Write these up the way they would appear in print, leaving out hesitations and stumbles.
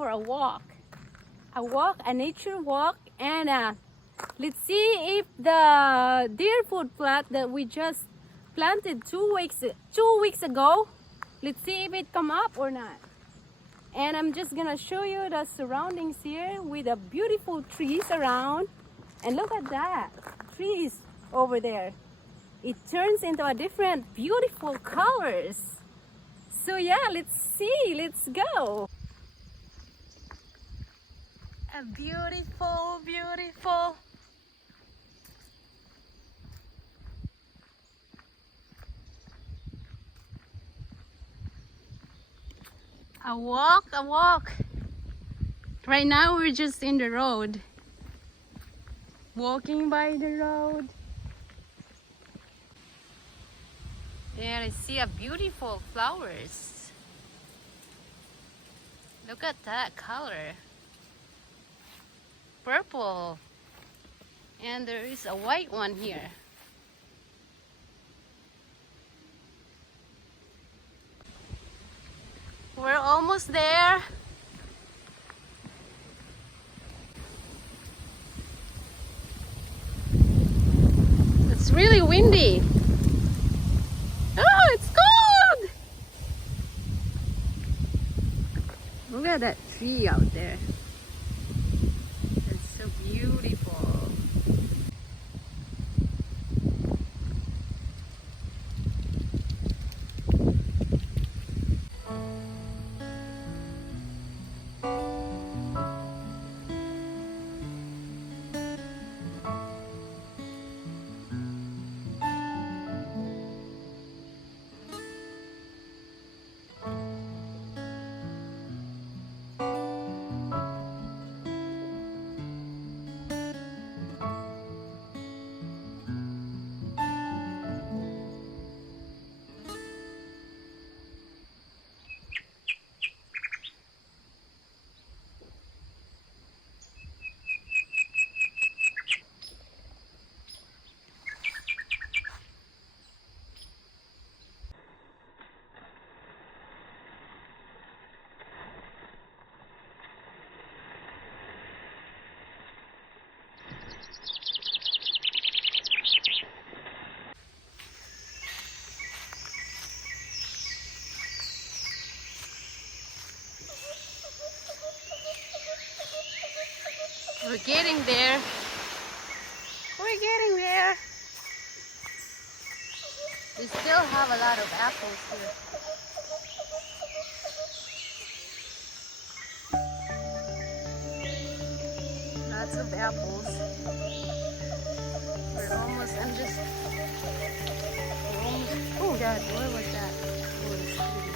for a walk, a nature walk, and let's see if the deer food plant that we just planted 2 weeks ago, let's see if it come up or not. And I'm just gonna show you the surroundings here with the beautiful trees around. And look at that, trees over there. It turns into a different beautiful colors. So yeah, let's see, let's go. A beautiful, beautiful. A walk. Right now we're just in the road. Walking by the road. There I see a beautiful flowers. Look at that color. Purple. And there is a white one here. We're almost there. It's really windy. Oh, it's cold! Look at that tree out there. It's so beautiful. We're getting there. We're getting there. We still have a lot of apples here. Lots of apples. We're almost, oh God, what was that? Oh, it's pretty.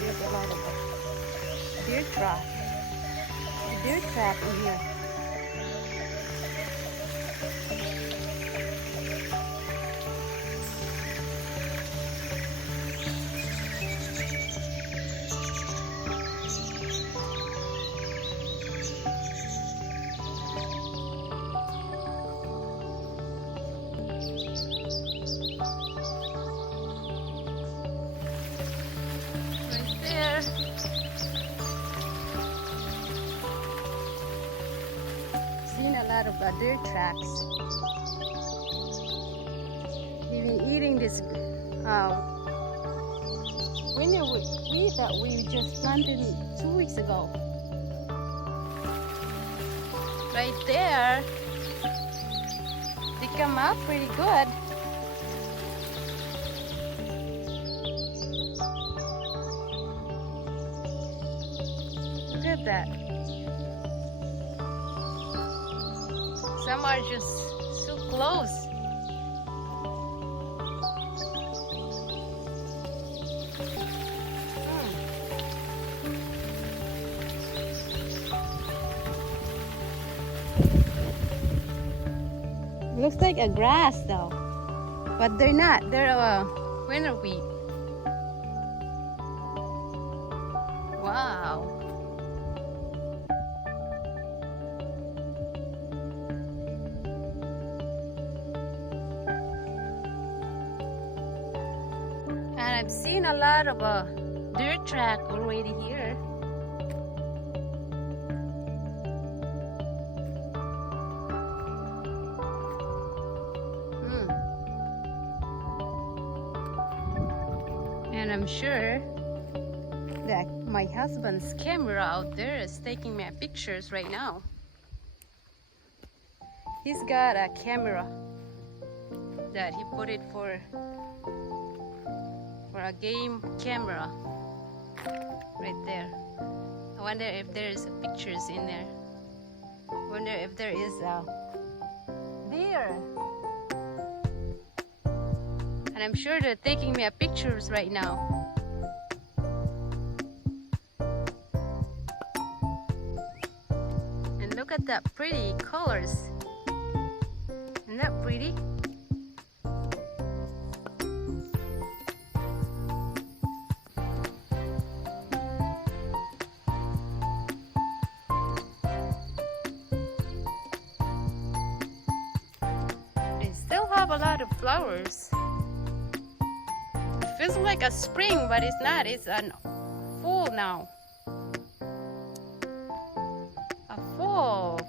There's a lot of deer trap. A deer trap in here. Seen a lot of deer tracks. Even eating this winter wheat that we just planted 2 weeks ago. Right there, they come out pretty good. Look at that. Some are just so close. Looks like a grass though, but they're not. They're a winter wheat. Wow. I've seen a lot of dirt track already here. And I'm sure that my husband's camera out there is taking my pictures right now. He's got a camera that he put it for a game camera right there. I wonder if there's pictures in there. I wonder if there is a deer. And I'm sure they're taking me pictures right now. And look at that pretty colors. Isn't that pretty? They still have a lot of flowers. It feels like a spring, but it's not. It's a fall now. A fall.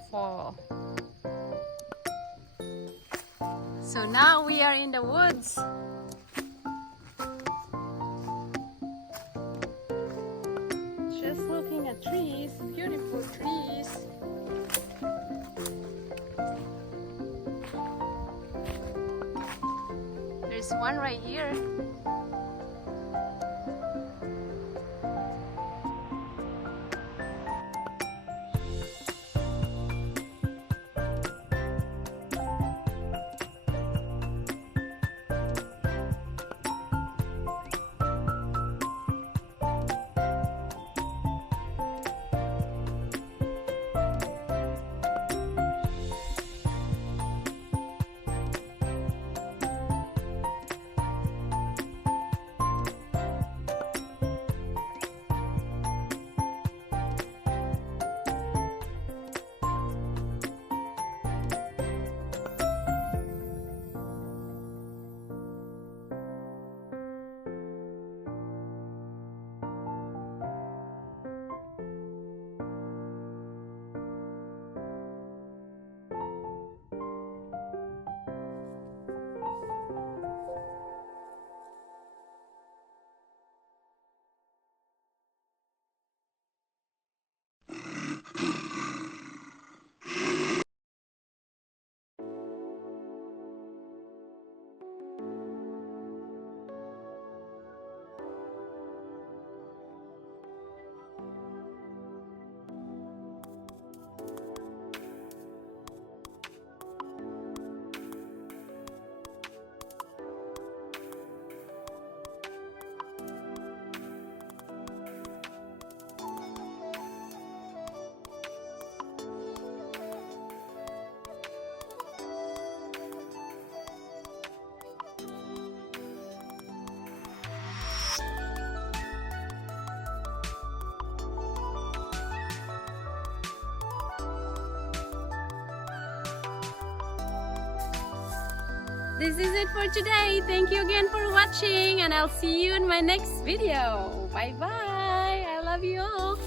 So now we are in the woods. Just looking at trees, beautiful trees. There's one right here. This is it for today. Thank you again for watching, and I'll see you in my next video. Bye bye. I love you all.